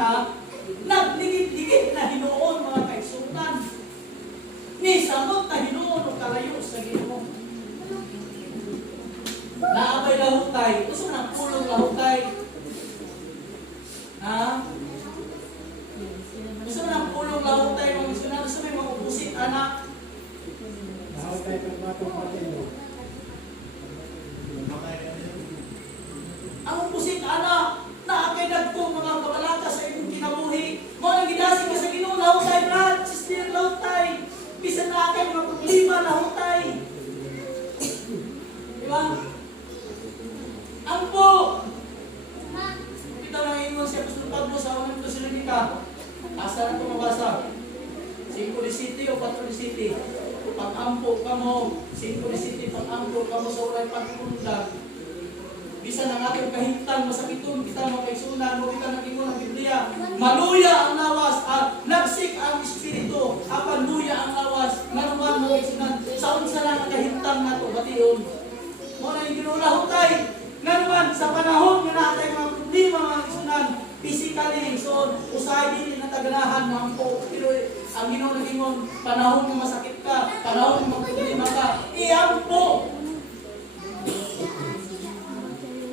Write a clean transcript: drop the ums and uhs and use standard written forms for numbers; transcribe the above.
na nagligid-ligid na hinuon mga kaigsunan. Ni samot na hinuon o kalayo sa Ginoo. Naabay lahutay, gusto na pulong lahutay. Ha? Gusto na pulong lahutay mga kaigsunan, gusto may makubusit anak. Lahutay pagbatong patino. Ang ubusit anak, naakay nagtong mga kabalaka sa imong kinabuhi. Mo nang gidasig ka sa Ginoo lahutay brad, sister lahutay. Bisan na akay mga problema lahutay. Di ba? Ang po! Kita lang ingon si Apostol Pablo sa unang Tesalonica. Asa na ito mabasa? 5:17 o 4:17. Pag-ampo ka mo, 5:17, pag-ampo ka mo sa ulay pagpundag. Bisan ang ating kahimtang masakiton, kita makaigsunan, mo kita nag-ingon ang Biblia. Maluya ang lawas, nagsik ang Espiritu, apan luya ang lawas, nanuman makaigsunan. Sa unsa lang ang kahimtang na ito, batiyon. Mo na yung ginulahutay. Nanuman, sa panahon nga natay mga problema mga kaigsunan, physically, so usahay din na taganahan mo ang po. Pero ang Ginoo nag-ingon, panahon mo masakit ka, panahon mo problema ka, iampo.